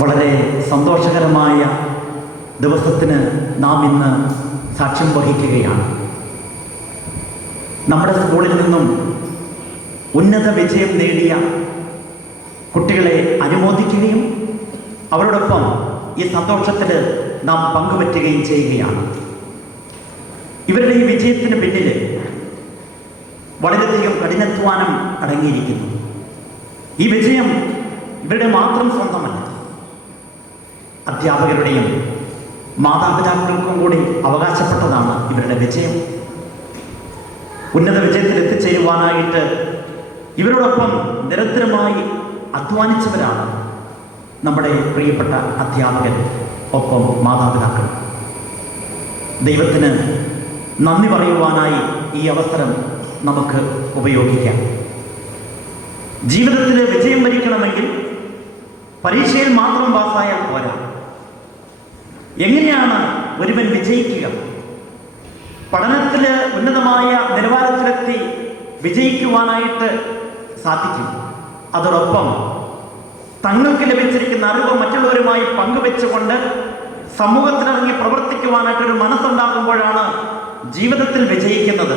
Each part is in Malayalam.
വളരെ സന്തോഷകരമായ ദിവസത്തിന് നാം ഇന്ന് സാക്ഷ്യം വഹിക്കുകയാണ്. നമ്മുടെ സ്കൂളിൽ നിന്നും ഉന്നത വിജയം നേടിയ കുട്ടികളെ അനുമോദിക്കുകയും അവരോടൊപ്പം ഈ സന്തോഷത്തിൽ നാം പങ്കുപറ്റുകയും ചെയ്യുകയാണ്. ഇവരുടെ ഈ വിജയത്തിന് പിന്നിൽ വളരെയധികം കഠിനാധ്വാനം അടങ്ങിയിരിക്കുന്നു. ഈ വിജയം ഇവരുടെ മാത്രം സ്വന്തമല്ല, അധ്യാപകരുടെയും മാതാപിതാക്കൾക്കും കൂടി അവകാശപ്പെട്ടതാണ് ഇവരുടെ വിജയം. ഉന്നത വിജയത്തിൽ എത്തിച്ചേരുവാനായിട്ട് ഇവരോടൊപ്പം നിരന്തരമായി അധ്വാനിച്ചവരാണ് നമ്മുടെ പ്രിയപ്പെട്ട അധ്യാപകർ, ഒപ്പം മാതാപിതാക്കൾ. ദൈവത്തിന് നന്ദി പറയുവാനായി ഈ അവസരം നമുക്ക് ഉപയോഗിക്കാം. ജീവിതത്തിൽ വിജയം വരിക്കണമെങ്കിൽ പരീക്ഷയിൽ മാത്രം പാസ്സായാൽ പോരാ. എങ്ങനെയാണ് ഒരുവൻ വിജയിക്കുക? പഠനത്തിൽ ഉന്നതമായ നിലവാരത്തിലെത്തി വിജയിക്കുവാനായിട്ട് സാധിക്കും. അതോടൊപ്പം തങ്ങൾക്ക് ലഭിച്ചിരിക്കുന്ന അറിവ് മറ്റുള്ളവരുമായി പങ്കുവെച്ചുകൊണ്ട് സമൂഹത്തിലിറങ്ങി പ്രവർത്തിക്കുവാനായിട്ടൊരു മനസ്സുണ്ടാകുമ്പോഴാണ് ജീവിതത്തിൽ വിജയിക്കുന്നത്.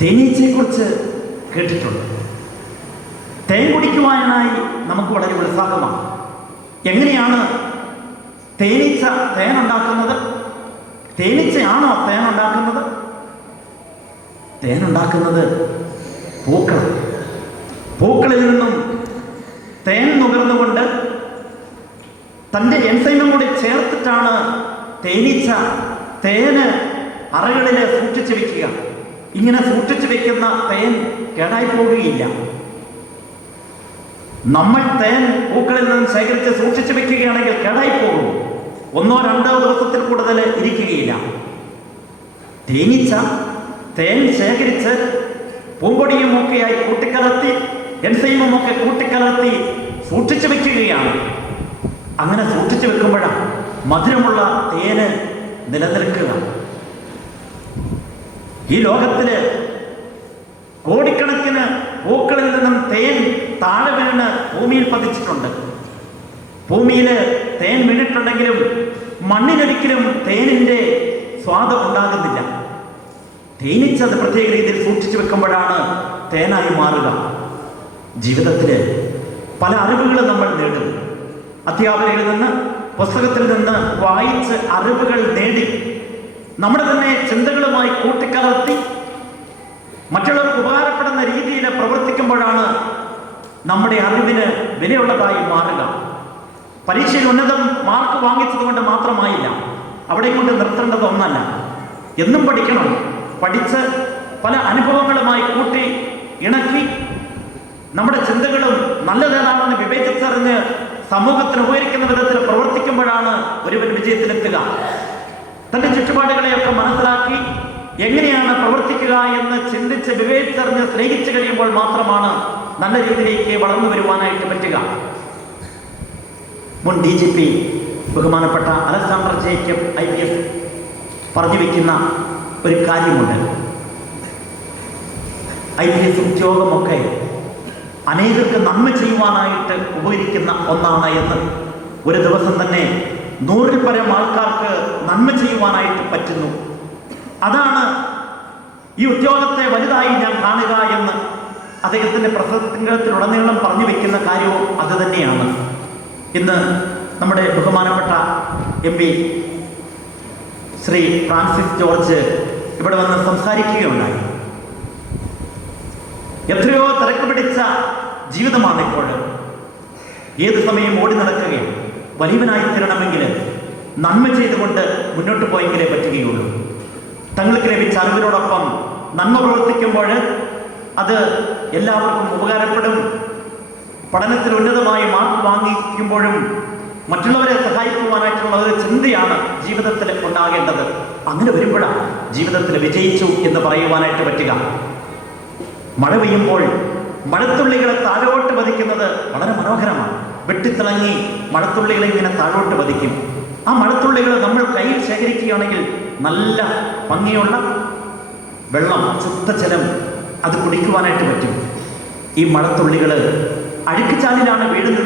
തേനീച്ചയെക്കുറിച്ച് കേട്ടിട്ടുണ്ട്. തേൻ കുടിക്കുവാനായി നമുക്ക് വളരെ ഉത്സാഹമാണ്. എങ്ങനെയാണ് തേനീച്ച തേൻ ഉണ്ടാക്കുന്നത്? തേനീച്ചയാണോ തേൻ ഉണ്ടാക്കുന്നത്? തേൻ ഉണ്ടാക്കുന്നത് പൂക്കളിൽ നിന്നും തേൻ നുകർന്നുകൊണ്ട് തൻ്റെ എൻസൈമും കൂടി ചേർത്തിട്ടാണ് തേനീച്ച തേന് അറകളിൽ സൂക്ഷിച്ചു വെക്കുക. ഇങ്ങനെ സൂക്ഷിച്ചു വെക്കുന്ന തേൻ കേടായി പോവുകയില്ല. നമ്മൾ തേൻ പൂക്കളിൽ നിന്നും ശേഖരിച്ച് സൂക്ഷിച്ചു വെക്കുകയാണെങ്കിൽ കേടായി പോകും. 1-2 ദിവസത്തിൽ കൂടുതൽ ഇരിക്കുകയില്ല. തേനീച്ച തേൻ ശേഖരിച്ച് പൂമ്പൊടിയും ഒക്കെയായി കൂട്ടിക്കലർത്തി എൻസൈമും ഒക്കെ കൂട്ടിക്കലർത്തി സൂക്ഷിച്ചു വെക്കുകയാണ്. അങ്ങനെ സൂക്ഷിച്ചു വെക്കുമ്പോഴാണ് മധുരമുള്ള തേന് നിലനിൽക്കുക. ഈ ലോകത്തില് കോടിക്കണക്കിന് പൂക്കളിൽ നിന്നും തേൻ താഴെ വീണ് ഭൂമിയിൽ പതിച്ചിട്ടുണ്ട്. ഭൂമിയിൽ തേൻ വീണിട്ടുണ്ടെങ്കിലും മണ്ണിനൊരിക്കലും തേനിൻ്റെ സ്വാദം ഉണ്ടാകുന്നില്ല. തേനീച്ച അത് പ്രത്യേക രീതിയിൽ സൂക്ഷിച്ചു വെക്കുമ്പോഴാണ് തേനായി മാറുക. ജീവിതത്തിൽ പല അറിവുകൾ നമ്മൾ നേടും. അധ്യാപകരിൽ നിന്ന്, പുസ്തകത്തിൽ നിന്ന് വായിച്ച് അറിവുകൾ നേടി നമ്മുടെ തന്നെ ചിന്തകളുമായി കൂട്ടിക്കലർത്തി മറ്റുള്ളവർക്ക് ഉപകാരപ്പെടുന്ന രീതിയിൽ പ്രവർത്തിക്കുമ്പോഴാണ് നമ്മുടെ അറിവിന് വിലയുള്ളതായി മാറുക. പരീക്ഷയിൽ ഉന്നതം മാർക്ക് വാങ്ങിച്ചതുകൊണ്ട് മാത്രമായില്ല, അവിടെ കൊണ്ട് നിർത്തേണ്ടത് ഒന്നല്ല. എന്നും പഠിക്കണം. പഠിച്ച് പല അനുഭവങ്ങളുമായി കൂട്ടി ഇണക്കി നമ്മുടെ ചിന്തകളും നല്ലതേതാണെന്ന് വിവേചിച്ചറിഞ്ഞ് സമൂഹത്തിന് ഉപകരിക്കുന്ന വിധത്തിൽ പ്രവർത്തിക്കുമ്പോഴാണ് ഒരുവൻ വിജയത്തിലെത്തുക. തൻ്റെ ചുറ്റുപാടുകളെയൊക്കെ മനസ്സിലാക്കി എങ്ങനെയാണ് പ്രവർത്തിക്കുക എന്ന് ചിന്തിച്ച് വിവേചിച്ചറിഞ്ഞ് സ്നേഹിച്ചു കഴിയുമ്പോൾ മാത്രമാണ് നല്ല രീതിയിലേക്ക് വളർന്നു വരുവാനായിട്ട് പറ്റുക. മുൻ DGP ബഹുമാനപ്പെട്ട അലക്സാണ്ടർ ജേക്കബ് IPS പറഞ്ഞു വയ്ക്കുന്ന ഒരു കാര്യമുണ്ട്. IPS ഉദ്യോഗമൊക്കെ അനേകർക്ക് നന്മ ചെയ്യുവാനായിട്ട് ഉപകരിക്കുന്ന ഒന്നാണ് എന്ന്. ഒരു ദിവസം തന്നെ 100-ൽ പരം ആൾക്കാർക്ക് നന്മ ചെയ്യുവാനായിട്ട് പറ്റുന്നു. അതാണ് ഈ ഉദ്യോഗത്തെ വലുതായി ഞാൻ കാണുക എന്ന് അദ്ദേഹത്തിൻ്റെ പ്രസംഗത്തിലുടനീളം പറഞ്ഞു വയ്ക്കുന്ന കാര്യവും അത് തന്നെയാണ്. ഇന്ന് നമ്മുടെ ബഹുമാനപ്പെട്ട MP ശ്രീ ഫ്രാൻസിസ് ജോർജ് ഇവിടെ വന്ന് സംസാരിക്കുകയുണ്ടായി. എത്രയോ തിരക്ക് പിടിച്ച ജീവിതമാണ് ഇപ്പോൾ. ഏത് സമയം ഓടി നടക്കുകയും വലിയവനായി തീരണമെങ്കിൽ നന്മ ചെയ്തുകൊണ്ട് മുന്നോട്ട് പോയെങ്കിലേ പറ്റുകയുള്ളൂ. തങ്ങൾക്ക് ലഭിച്ച അറിവിനോടൊപ്പം നന്മ പ്രവർത്തിക്കുമ്പോൾ അത് എല്ലാവർക്കും ഉപകാരപ്പെടും. പഠനത്തിൽ ഉന്നതമായി മാർക്ക് വാങ്ങിക്കുമ്പോഴും മറ്റുള്ളവരെ സഹായിക്കുവാനായിട്ടുള്ള ഒരു ചിന്തയാണ് ജീവിതത്തിൽ ഉണ്ടാകേണ്ടത്. അങ്ങനെ വരുമ്പോഴാണ് ജീവിതത്തിൽ വിജയിച്ചു എന്ന് പറയുവാനായിട്ട് പറ്റുക. മഴ പെയ്യുമ്പോൾ മഴത്തുള്ളികളെ താഴോട്ട് പതിക്കുന്നത് വളരെ മനോഹരമാണ്. വെട്ടിത്തിളങ്ങി മഴത്തുള്ളികളെ ഇങ്ങനെ താഴോട്ട് പതിക്കും. ആ മഴത്തുള്ളികൾ നമ്മൾ കയ്യിൽ ശേഖരിക്കുകയാണെങ്കിൽ നല്ല ഭംഗിയുള്ള വെള്ളം, ശുദ്ധജലം അത് കുടിക്കുവാനായിട്ട് പറ്റും. ഈ മഴത്തുള്ളികൾ അഴുക്കുചാലിലാണ് വീഴുന്നത്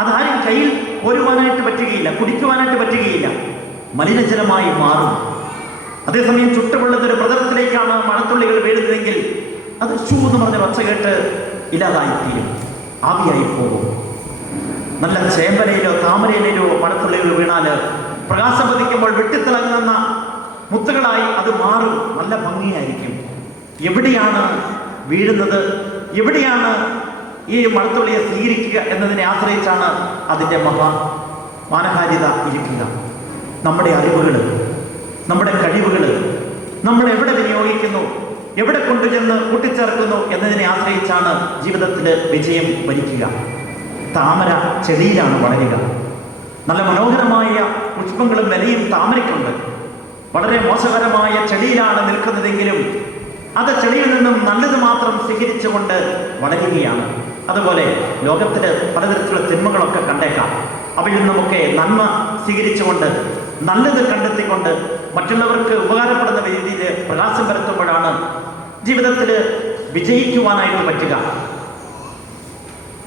അതാരും കയ്യിൽ കോരുവാനായിട്ട് പറ്റുകയില്ല, കുടിക്കുവാനായിട്ട് പറ്റുകയില്ല, മലിനജലമായി മാറും. അതേസമയം ചുട്ടുപൊള്ളുന്നൊരു പ്രതലത്തിലേക്കാണ് മഴത്തുള്ളികൾ വീഴുന്നതെങ്കിൽ അത് ഷൂ എന്ന് പറഞ്ഞ ഒച്ച കേട്ട് ഇല്ലാതായിത്തീരും, ആവിയായി പോകും. നല്ല ചേമ്പലയിലോ താമരയിലോ മഴത്തുള്ളികൾ വീണാൽ പ്രകാശം പതിക്കുമ്പോൾ വെട്ടിത്തിളങ്ങുന്ന മുത്തുകളായി അത് മാറും, നല്ല ഭംഗിയായിരിക്കും. എവിടെയാണ് വീഴുന്നത്, എവിടെയാണ് ഈ മഴത്തുള്ളിയെ സ്വീകരിക്കുക എന്നതിനെ ആശ്രയിച്ചാണ് അതിൻ്റെ മാനഹാരിത ഇരിക്കുക. നമ്മുടെ അറിവുകൾ, നമ്മുടെ കഴിവുകൾ നമ്മൾ എവിടെ വിനിയോഗിക്കുന്നു, എവിടെ കൊണ്ടുചെന്ന് കൂട്ടിച്ചേർക്കുന്നു എന്നതിനെ ആശ്രയിച്ചാണ് ജീവിതത്തിൽ വിജയം വരിക്കുക. താമര ചെടിയിലാണ് വളരുക. നല്ല മനോഹരമായ പുഷ്പങ്ങളും വിലയും താമരയ്ക്കുണ്ട്. വളരെ മോശകരമായ ചെടിയിലാണ് നിൽക്കുന്നതെങ്കിലും അത് ചെടിയിൽ നിന്നും നല്ലത് മാത്രം സ്വീകരിച്ചുകൊണ്ട് വളരുകയാണ്. അതുപോലെ ലോകത്തിൽ പലതരത്തിലുള്ള തിന്മകളൊക്കെ കണ്ടേക്കാം. അവയിൽ നിന്നുമൊക്കെ നന്മ സ്വീകരിച്ചുകൊണ്ട് നല്ലത് കണ്ടെത്തിക്കൊണ്ട് മറ്റുള്ളവർക്ക് ഉപകാരപ്പെടുന്ന രീതിയിൽ പ്രകാശം പരത്തുമ്പോഴാണ് ജീവിതത്തിൽ വിജയിക്കുവാനായിട്ട് പറ്റുക.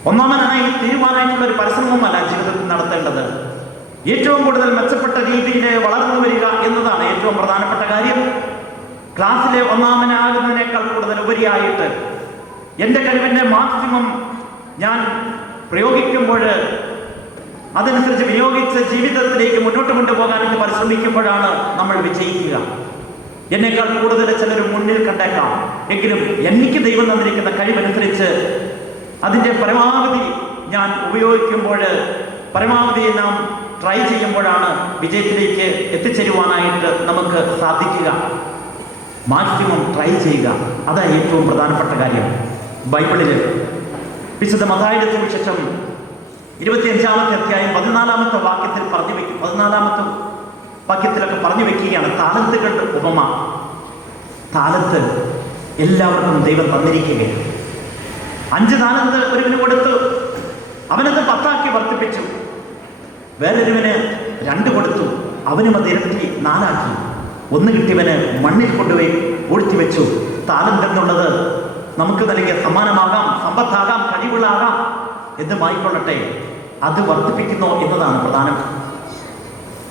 ഒന്നാമനായി തീരുവാനായിട്ടുള്ള ഒരു പരിശ്രമമല്ല ജീവിതത്തിൽ നടത്തേണ്ടത്. ഏറ്റവും കൂടുതൽ മെച്ചപ്പെട്ട രീതിയിൽ വളർന്നു വരിക എന്നതാണ് ഏറ്റവും പ്രധാനപ്പെട്ട കാര്യം. ക്ലാസ്സിലെ ഒന്നാമനാകുന്നതിനേക്കാൾ കൂടുതൽ ഉപരിയായിട്ട് എൻ്റെ കഴിവിൻ്റെ മാക്സിമം ഞാൻ പ്രയോഗിക്കുമ്പോൾ അതനുസരിച്ച് വിനിയോഗിച്ച് ജീവിതത്തിലേക്ക് മുന്നോട്ട് കൊണ്ടുപോകാനായിട്ട് പരിശ്രമിക്കുമ്പോഴാണ് നമ്മൾ വിജയിക്കുക. എന്നേക്കാൾ കൂടുതൽ ചിലർ മുന്നിൽ കണ്ടേക്കാം, എങ്കിലും എനിക്ക് ദൈവം തന്നിരിക്കുന്ന കഴിവനുസരിച്ച് അതിൻ്റെ പരമാവധി ഞാൻ ഉപയോഗിക്കുമ്പോൾ, പരമാവധി നാം ട്രൈ ചെയ്യുമ്പോഴാണ് വിജയത്തിലേക്ക് എത്തിച്ചേരുവാനായിട്ട് നമുക്ക് സാധിക്കുക. മാക്സിമം ട്രൈ ചെയ്യുക, അതാണ് ഏറ്റവും പ്രധാനപ്പെട്ട കാര്യം. ബൈബിളിൽ വിശുദ്ധ മത്തായിയുടെ സുവിശേഷം 25-ാമത്തെ അധ്യായം 14-ാമത്തെ വാക്യത്തിൽ 14-ാമത്തെ വാക്യത്തിലൊക്കെ പറഞ്ഞു വെക്കുകയാണ് താലന്തുകളുടെ ഉപമ. താലന്ത് എല്ലാവർക്കും ദൈവം തന്നിരിക്കുകയാണ്. 5 താലന്ത് ഒരുവന് കൊടുത്തു, അവനത് 10 വർദ്ധിപ്പിച്ചു. വേറൊരുവന് 2 കൊടുത്തു, അവനും അത് ഇരട്ടി 4 1 കിട്ടിയവന് മണ്ണിൽ കൊണ്ടുപോയി ഒഴുത്തിവെച്ചു. താലന്ത് എന്നുള്ളത് നമുക്ക് നൽകിയ സമ്മാനമാകാം, സമ്പത്താകാം, കഴിവുകളാകാം, എന്തുമായിക്കൊള്ളട്ടെ, അത് വർദ്ധിപ്പിക്കുന്നു എന്നതാണ് പ്രധാനം.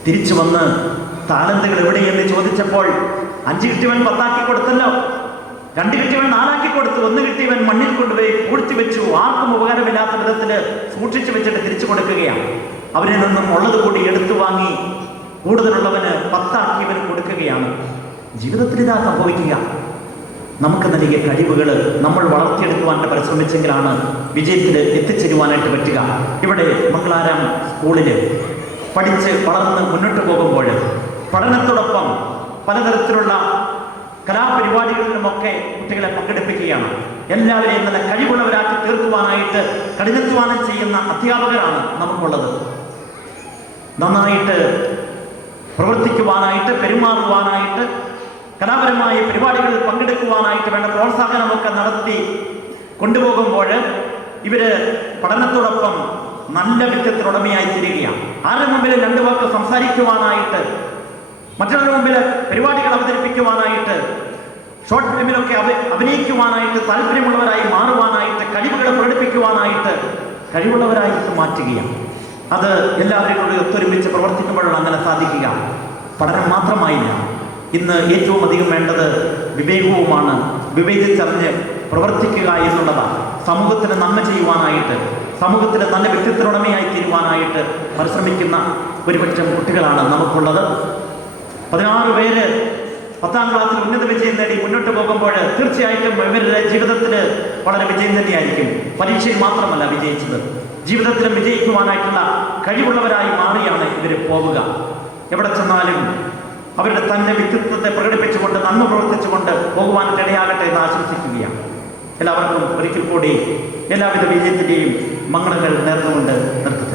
തിരിച്ചു വന്ന് താലന്തുകൾ എവിടെയെന്ന് ചോദിച്ചപ്പോൾ 5 കിട്ടിയവൻ 10 കൊടുത്തല്ലോ, 2 കിട്ടിയവൻ 4 കൊടുത്തു, 1 കിട്ടിയവൻ മണ്ണിൽ കൊണ്ടുപോയി പൂഴ്ത്തിവെച്ചു. ആർക്കും ഉപകാരമില്ലാത്ത വിധത്തിൽ സൂക്ഷിച്ചു വെച്ചിട്ട് തിരിച്ചു കൊടുക്കുകയാണ്. അവരിൽ നിന്നും ഉള്ളത് കൂടി എടുത്തു വാങ്ങി കൂടുതലുള്ളവന് 10 കൊടുക്കുകയാണ്. ജീവിതത്തിൽ ഇതാ സംഭവിക്കുക. നമുക്ക് നൽകിയ കഴിവുകൾ നമ്മൾ വളർത്തിയെടുക്കുവാനായിട്ട് പരിശ്രമിച്ചെങ്കിലാണ് വിജയത്തിൽ എത്തിച്ചേരുവാനായിട്ട് പറ്റുക. ഇവിടെ മംഗളാരം സ്കൂളിൽ പഠിച്ച് വളർന്ന് മുന്നോട്ട് പോകുമ്പോൾ പഠനത്തോടൊപ്പം പലതരത്തിലുള്ള കലാപരിപാടികളിലുമൊക്കെ കുട്ടികളെ പങ്കെടുപ്പിക്കുകയാണ്. എല്ലാവരെയും നല്ല കഴിവുള്ളവരാക്കി തീർക്കുവാനായിട്ട് കഠിനാധ്വാനം ചെയ്യുന്ന അധ്യാപകരാണ് നമുക്കുള്ളത്. നന്നായിട്ട് പ്രവർത്തിക്കുവാനായിട്ട്, പെരുമാറുവാനായിട്ട്, കലാപരമായ പരിപാടികളിൽ പങ്കെടുക്കുവാനായിട്ട് വേണ്ട പ്രോത്സാഹനമൊക്കെ നടത്തി കൊണ്ടുപോകുമ്പോൾ ഇവര് പഠനത്തോടൊപ്പം നല്ല വ്യക്തിത്വത്തിനുടമയായി തീരുകയാണ്. ആരുടെ മുമ്പിൽ 2 വാക്ക് സംസാരിക്കുവാനായിട്ട്, മറ്റുള്ളവരുടെ മുമ്പിൽ പരിപാടികൾ അവതരിപ്പിക്കുവാനായിട്ട്, ഷോർട്ട് ഫിലിമിലൊക്കെ അഭിനയിക്കുവാനായിട്ട് താല്പര്യമുള്ളവരായി മാറുവാനായിട്ട്, കഴിവുകൾ പ്രകടിപ്പിക്കുവാനായിട്ട് കഴിവുള്ളവരായിട്ട് മാറ്റുകയാണ്. അത് എല്ലാവരും കൂടി ഒത്തൊരുമിച്ച് പ്രവർത്തിക്കുമ്പോഴാണ് അങ്ങനെ സാധിക്കുക. പഠനം മാത്രമായില്ല, ഇന്ന് ഏറ്റവും അധികം വേണ്ടത് വിവേകവുമാണ്. വിവേചിച്ചറിഞ്ഞ് പ്രവർത്തിക്കുക എന്നുള്ളതാണ്. സമൂഹത്തിന് നന്മ ചെയ്യുവാനായിട്ട്, സമൂഹത്തിന് നല്ല വ്യക്തിത്വമുടമയായി തീരുവാനായിട്ട് പരിശ്രമിക്കുന്ന ഒരുപറ്റം കുട്ടികളാണ് നമുക്കുള്ളത്. 16 പേര് 10ാം ക്ലാസ്സിൽ ഉന്നത വിജയം നേടി മുന്നോട്ട് പോകുമ്പോൾ തീർച്ചയായിട്ടും ഇവരുടെ ജീവിതത്തിൽ വളരെ വിജയം തന്നെയായിരിക്കും. പരീക്ഷയിൽ മാത്രമല്ല വിജയിച്ചത്, ജീവിതത്തിലും വിജയിക്കുവാനായിട്ടുള്ള കഴിവുള്ളവരായി മാറിയാണ് ഇവർ പോവുക. എവിടെ ചെന്നാലും അവരുടെ തൻ്റെ വ്യക്തിത്വത്തെ പ്രകടിപ്പിച്ചുകൊണ്ട് നന്മ പ്രവർത്തിച്ചുകൊണ്ട് പോകുവാനായിട്ട് ഇടയാകട്ടെ എന്ന് ആശംസിക്കുകയാണ്. എല്ലാവർക്കും ഒരിക്കൽ കൂടി എല്ലാവിധ വിജയത്തിൻ്റെയും മംഗളങ്ങൾ നേർന്നുകൊണ്ട് നിർത്തുന്നു.